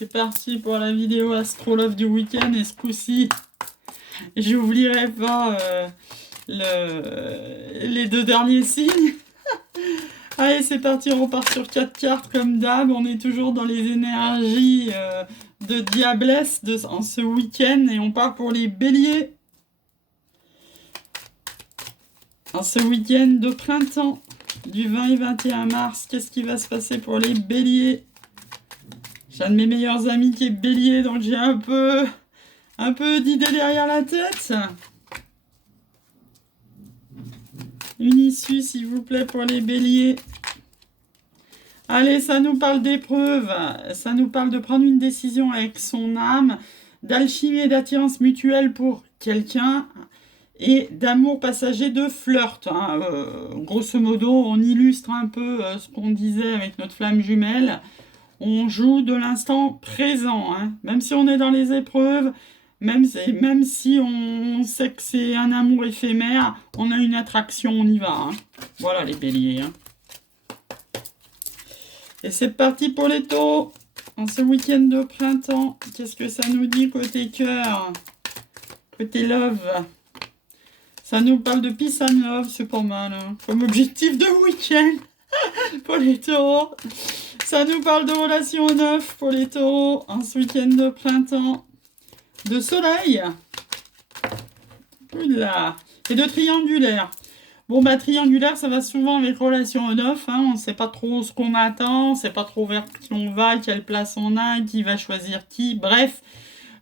c'est parti pour la vidéo Astrolove du week-end. Et ce coup-ci, j'oublierai pas les deux derniers signes. Allez, c'est parti, on repart sur 4 cartes comme d'hab. On est toujours dans les énergies de Diablesse en ce week-end. Et on part pour les béliers. En ce week-end de printemps, du 20 et 21 mars, qu'est-ce qui va se passer pour les béliers? J'ai un de mes meilleurs amis qui est bélier, donc j'ai un peu d'idées derrière la tête. Une issue, s'il vous plaît, pour les béliers. Allez, ça nous parle d'épreuve. Ça nous parle de prendre une décision avec son âme, d'alchimie et d'attirance mutuelle pour quelqu'un, et d'amour passager, de flirt. Hein. Grosso modo, on illustre un peu ce qu'on disait avec notre flamme jumelle. On joue de l'instant présent, hein. Même si on est dans les épreuves, même si on sait que c'est un amour éphémère, on a une attraction, on y va. Hein. Voilà les béliers. Hein. Et c'est parti pour les taureaux. En ce week-end de printemps, qu'est-ce que ça nous dit côté cœur, côté love? Ça nous parle de peace and love, c'est pas mal. Hein. Comme objectif de week-end pour les taureaux. Ça nous parle de relations neuves pour les taureaux en ce week-end de printemps. De soleil. Oula. Et de triangulaire. Bon, bah, triangulaire, ça va souvent avec relations neuves. Hein. On ne sait pas trop ce qu'on attend. On ne sait pas trop vers qui on va, quelle place on a, qui va choisir qui. Bref.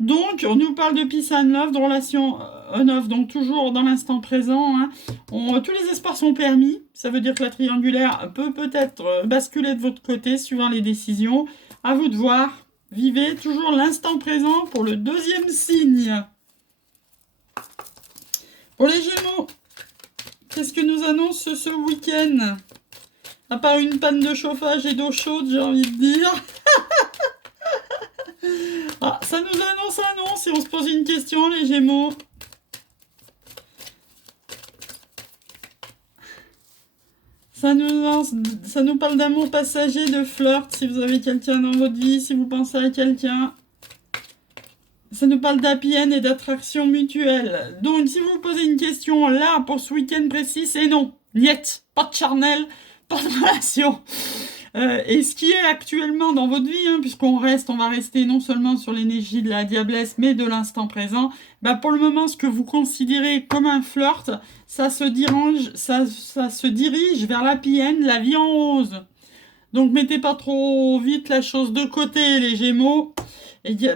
Donc, on nous parle de peace and love, de relations neuves, donc toujours dans l'instant présent. Hein. Tous les espoirs sont permis. Ça veut dire que la triangulaire peut peut-être basculer de votre côté suivant les décisions. À vous de voir. Vivez toujours l'instant présent pour le deuxième signe. Pour les Gémeaux, qu'est-ce que nous annonce ce week-end? À part une panne de chauffage et d'eau chaude, j'ai envie de dire. Ah, ça nous annonce un non si on se pose une question, les Gémeaux. Ça nous parle d'amour passager, de flirt, si vous avez quelqu'un dans votre vie, si vous pensez à quelqu'un. Ça nous parle d'happy end et d'attraction mutuelle. Donc, si vous vous posez une question là, pour ce week-end précis, c'est non. Niet, pas de charnel, pas de relation. Et ce qui est actuellement dans votre vie, hein, puisqu'on va rester non seulement sur l'énergie de la diablesse, mais de l'instant présent, bah pour le moment, ce que vous considérez comme un flirt, ça se dirige vers l'happy end, la vie en rose. Donc mettez pas trop vite la chose de côté, les Gémeaux,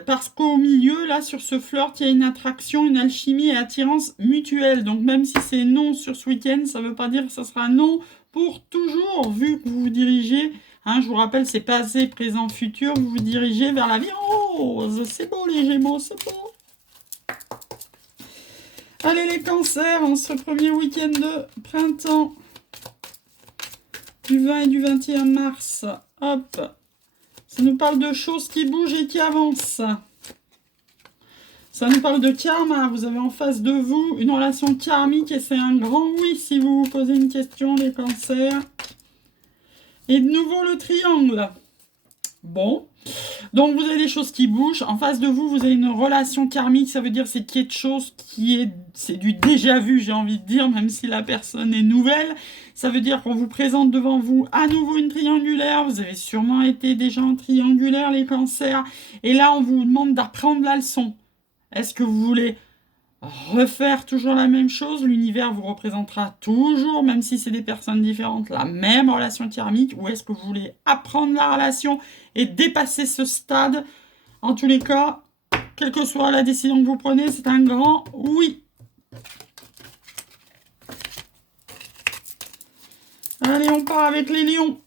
parce qu'au milieu, là, sur ce flirt, il y a une attraction, une alchimie et attirance mutuelle. Donc même si c'est non sur ce week-end, ça ne veut pas dire que ça sera non pour toujours, vu que vous vous dirigez, hein, je vous rappelle, c'est passé, présent, futur, vous vous dirigez vers la vie en rose. C'est beau les Gémeaux, c'est beau. Allez les cancers, en ce premier week-end de printemps, du 20 et du 21 mars, hop, ça nous parle de choses qui bougent et qui avancent. Ça nous parle de karma, vous avez en face de vous une relation karmique et c'est un grand oui si vous vous posez une question, les cancers. Et de nouveau le triangle. Bon, donc vous avez des choses qui bougent. En face de vous, vous avez une relation karmique, ça veut dire c'est quelque chose c'est du déjà vu, j'ai envie de dire, même si la personne est nouvelle. Ça veut dire qu'on vous présente devant vous à nouveau une triangulaire. Vous avez sûrement été déjà en triangulaire, les cancers. Et là, on vous demande d'apprendre la leçon. Est-ce que vous voulez refaire toujours la même chose? L'univers vous représentera toujours, même si c'est des personnes différentes, la même relation karmique? Ou est-ce que vous voulez apprendre la relation et dépasser ce stade? En tous les cas, quelle que soit la décision que vous prenez, c'est un grand oui. Allez, on part avec les lions.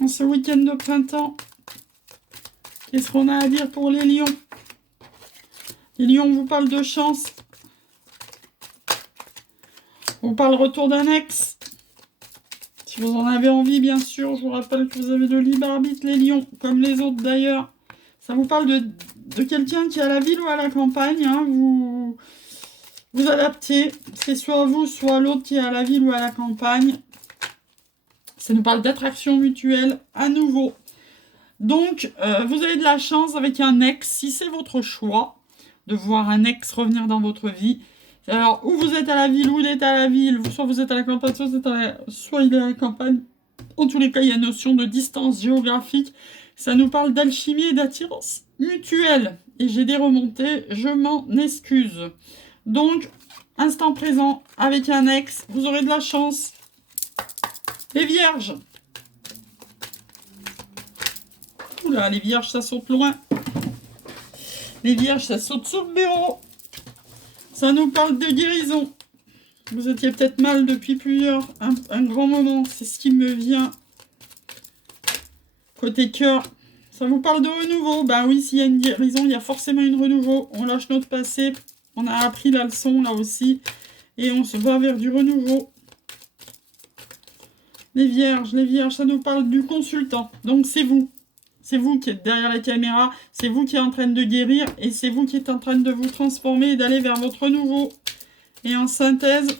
En ce week-end de printemps, qu'est-ce qu'on a à dire pour les lions? Les lions, on vous parle de chance. On vous parle retour d'un ex. Si vous en avez envie, bien sûr, je vous rappelle que vous avez le libre arbitre, les lions, comme les autres d'ailleurs. Ça vous parle de quelqu'un qui est à la ville ou à la campagne. Hein, vous adaptez. C'est soit vous, soit l'autre qui est à la ville ou à la campagne. Ça nous parle d'attraction mutuelle à nouveau. Donc, vous avez de la chance avec un ex, si c'est votre choix, de voir un ex revenir dans votre vie. Alors, où vous êtes à la ville, où il est à la ville, soit vous êtes à la campagne, soit il est à la campagne. En tous les cas, il y a une notion de distance géographique. Ça nous parle d'alchimie et d'attirance mutuelle. Et j'ai des remontées, je m'en excuse. Donc, instant présent, avec un ex, vous aurez de la chance. Les vierges. Oula, les vierges, ça saute loin. Les vierges, ça saute sur le bureau. Ça nous parle de guérison. Vous étiez peut-être mal depuis un grand moment. C'est ce qui me vient. Côté cœur, ça vous parle de renouveau. Bah oui, s'il y a une guérison, il y a forcément une renouveau. On lâche notre passé. On a appris la leçon là aussi. Et on se va vers du renouveau. Les vierges, ça nous parle du consultant. Donc c'est vous. C'est vous qui êtes derrière la caméra. C'est vous qui êtes en train de guérir. Et c'est vous qui êtes en train de vous transformer et d'aller vers votre renouveau. Et en synthèse,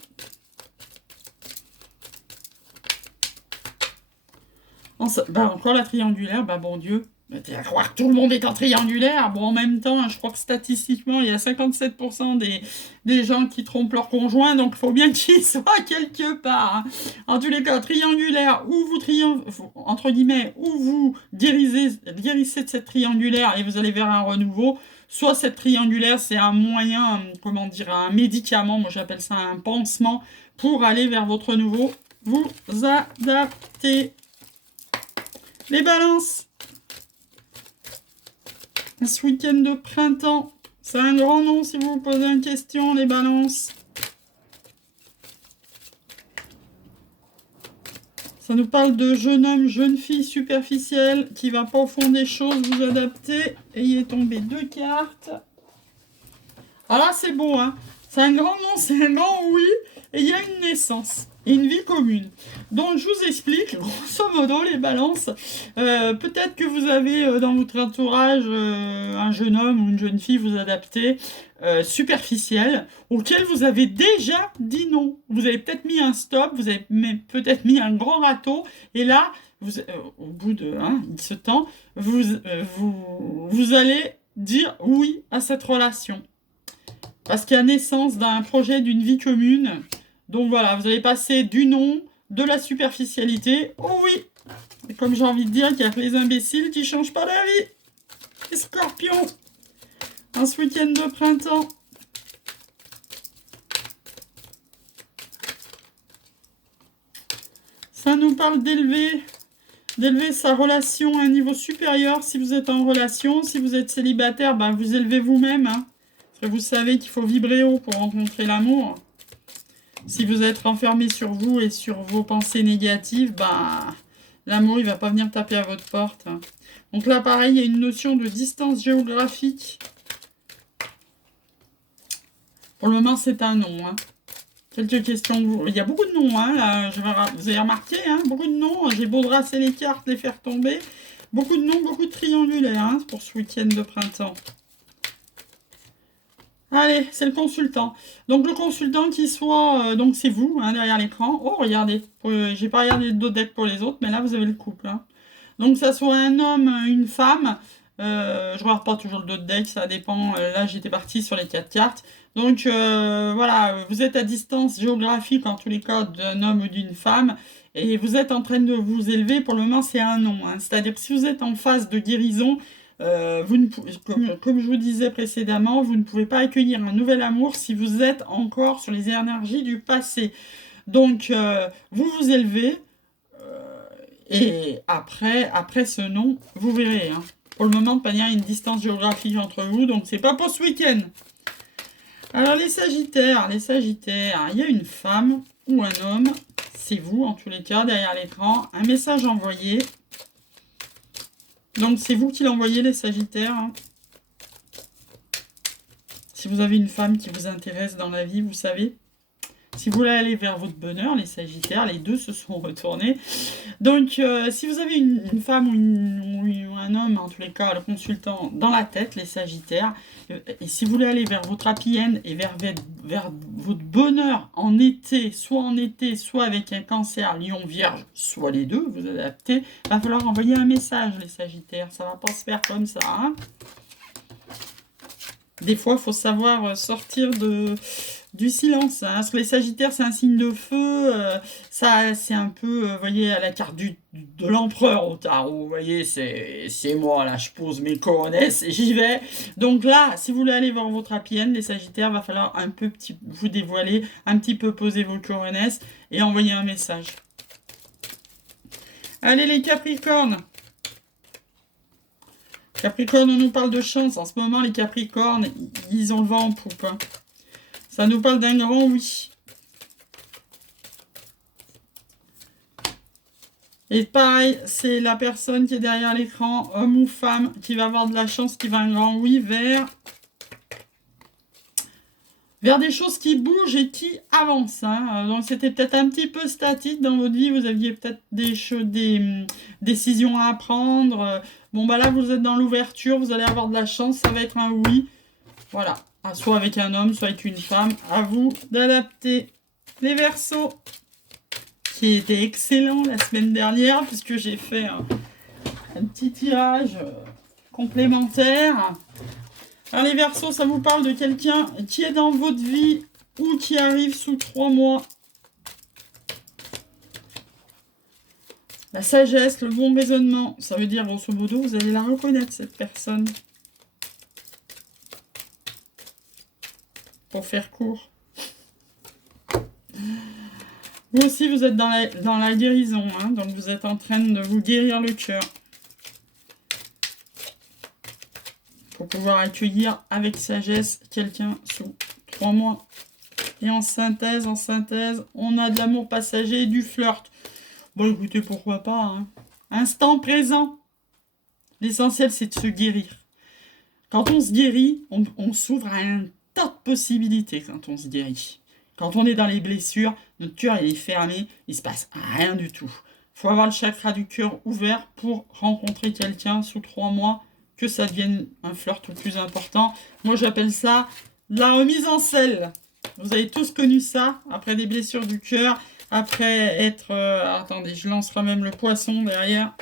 encore la triangulaire, bah bon Dieu, t'es à croire que tout le monde est en triangulaire. Bon, en même temps, je crois que statistiquement, il y a 57% des gens qui trompent leur conjoint, donc il faut bien qu'ils soient quelque part. Hein. En tous les cas, triangulaire, où vous entre guillemets, où vous guérissez de cette triangulaire et vous allez vers un renouveau. Soit cette triangulaire, c'est un moyen, comment dire, un médicament, moi j'appelle ça un pansement, pour aller vers votre renouveau. Vous adaptez. Les balances. Ce week-end de printemps. C'est un grand nom si vous vous posez une question, les balances. Ça nous parle de jeune homme, jeune fille superficielle qui va pas au fond des choses, vous adaptez. Et il est tombé 2 cartes. Ah là, c'est beau, hein. C'est un grand non, c'est un grand oui. Et il y a une naissance et une vie commune. Donc, je vous explique, grosso modo, les balances. Peut-être que vous avez dans votre entourage un jeune homme ou une jeune fille, vous adaptez, superficielle, auquel vous avez déjà dit non. Vous avez peut-être mis un stop, vous avez peut-être mis un grand râteau. Et là, au bout de ce temps, vous allez dire oui à cette relation. Parce qu'il y a naissance d'un projet d'une vie commune. Donc voilà, vous allez passer du non, de la superficialité au oui. Et comme j'ai envie de dire qu'il y a que les imbéciles qui ne changent pas d'avis. Les scorpions. Un week-end de printemps. Ça nous parle d'élever sa relation à un niveau supérieur si vous êtes en relation. Si vous êtes célibataire, ben vous élevez vous-même. Hein. Vous savez qu'il faut vibrer haut pour rencontrer l'amour. Si vous êtes renfermé sur vous et sur vos pensées négatives, bah, l'amour, il va pas venir taper à votre porte. Donc là, pareil, il y a une notion de distance géographique. Pour le moment, c'est un non. Hein. Quelques questions. Il y a beaucoup de noms. Hein, là. Vous avez remarqué, hein, beaucoup de noms. J'ai beau brasser les cartes, les faire tomber. Beaucoup de noms, beaucoup de triangulaires hein, pour ce week-end de printemps. Allez, c'est le consultant. Donc le consultant qui soit... donc c'est vous, hein, derrière l'écran. Oh, regardez. J'ai pas regardé d'autres decks pour les autres, mais là, vous avez le couple. Hein. Donc ça soit un homme, une femme. Je regarde pas toujours d'autres decks, ça dépend. Là, j'étais partie sur les 4 cartes. Donc voilà, vous êtes à distance géographique, en tous les cas, d'un homme ou d'une femme. Et vous êtes en train de vous élever. Pour le moment, c'est un non. Hein. C'est-à-dire que si vous êtes en phase de guérison... vous ne pouvez, comme je vous disais précédemment, vous ne pouvez pas accueillir un nouvel amour si vous êtes encore sur les énergies du passé. Donc, vous vous élevez et après ce non, vous verrez. Hein. Pour le moment, il y a une distance géographique entre vous, donc c'est pas pour ce week-end. Alors, les Sagittaires, il y a une femme ou un homme, c'est vous en tous les cas, derrière l'écran, un message envoyé. Donc, c'est vous qui l'envoyez, les Sagittaires. Hein. Si vous avez une femme qui vous intéresse dans la vie, vous savez. Si vous voulez aller vers votre bonheur, les Sagittaires, les deux se sont retournés. Donc, si vous avez une femme ou un homme, en tous les cas, le consultant dans la tête, les Sagittaires, et si vous voulez aller vers votre happy end et vers votre bonheur en été, soit avec un Cancer, Lion, Vierge, soit les deux, vous adaptez, il va falloir envoyer un message, les Sagittaires. Ça va pas se faire comme ça, hein. Des fois, il faut savoir sortir du silence, hein. Parce que les Sagittaires, c'est un signe de feu. Ça, c'est un peu, vous voyez, à la carte de l'empereur au tarot. Vous voyez, c'est moi, là, je pose mes coronesses et j'y vais. Donc là, si vous voulez aller voir votre happy end, les Sagittaires, il va falloir un peu vous dévoiler, un petit peu poser vos coronesses et envoyer un message. Allez, les Capricornes. Capricorne, on nous parle de chance. En ce moment, les Capricornes, ils ont le vent en poupe, hein. Ça nous parle d'un grand oui. Et pareil, c'est la personne qui est derrière l'écran, homme ou femme, qui va avoir de la chance, qui va un grand oui vers des choses qui bougent et qui avancent, hein. Donc c'était peut-être un petit peu statique dans votre vie, vous aviez peut-être des décisions à prendre. Bon bah là vous êtes dans l'ouverture, vous allez avoir de la chance, ça va être un oui. Voilà, soit avec un homme, soit avec une femme, à vous d'adapter. Les Verseaux, qui était excellent la semaine dernière, puisque j'ai fait un petit tirage complémentaire. Alors les Verseaux, ça vous parle de quelqu'un qui est dans votre vie ou qui arrive sous 3 mois. La sagesse, le bon raisonnement, ça veut dire grosso modo, vous allez la reconnaître cette personne. Pour faire court. Vous aussi, vous êtes dans la guérison, hein, donc vous êtes en train de vous guérir le cœur. Pour pouvoir accueillir avec sagesse quelqu'un sous 3 mois. Et en synthèse, on a de l'amour passager et du flirt. Bon, écoutez, pourquoi pas, hein. Instant présent. L'essentiel, c'est de se guérir. Quand on se guérit, on s'ouvre à un tas de possibilités quand on se guérit. Quand on est dans les blessures, notre cœur il est fermé, il se passe rien du tout. Il faut avoir le chakra du cœur ouvert pour rencontrer quelqu'un sous 3 mois, que ça devienne un flirt le plus important. Moi, j'appelle ça la remise en selle. Vous avez tous connu ça, après des blessures du cœur, après être... attendez, je lancerai même le poisson derrière.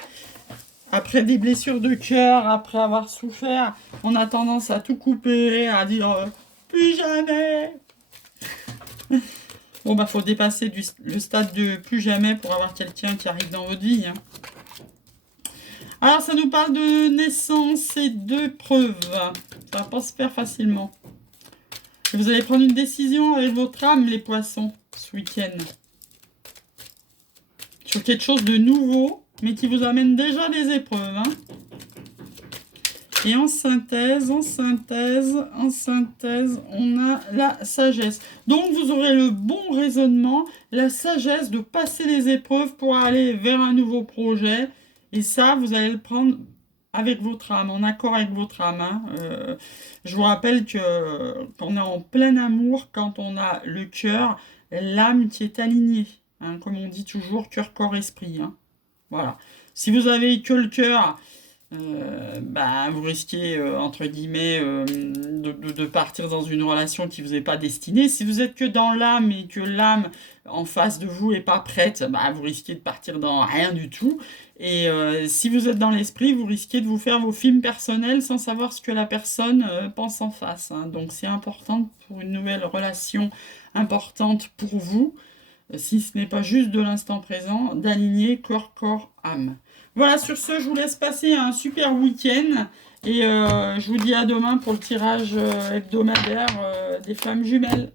Après des blessures de cœur, après avoir souffert, on a tendance à tout couper, à dire plus jamais. Bon, bah, faut dépasser le stade de plus jamais pour avoir quelqu'un qui arrive dans votre vie, hein. Alors, ça nous parle de naissance et de preuves. Ça va pas se faire facilement. Et vous allez prendre une décision avec votre âme, les poissons, ce week-end. Sur quelque chose de nouveau, mais qui vous amène déjà des épreuves, hein. Et en synthèse, on a la sagesse. Donc, vous aurez le bon raisonnement, la sagesse de passer les épreuves pour aller vers un nouveau projet. Et ça, vous allez le prendre avec votre âme, en accord avec votre âme, hein. Je vous rappelle qu'on est en plein amour quand on a le cœur, l'âme qui est alignée, hein, comme on dit toujours, cœur, corps, esprit, hein. Voilà. Si vous avez que le cœur, vous risquez, entre guillemets, de partir dans une relation qui ne vous est pas destinée. Si vous êtes que dans l'âme et que l'âme en face de vous n'est pas prête, vous risquez de partir dans rien du tout. Et si vous êtes dans l'esprit, vous risquez de vous faire vos films personnels sans savoir ce que la personne pense en face, hein. Donc c'est important pour une nouvelle relation importante pour vous, si ce n'est pas juste de l'instant présent, d'aligner corps, corps, âme. Voilà, sur ce, je vous laisse passer un super week-end et je vous dis à demain pour le tirage hebdomadaire des flammes jumelles.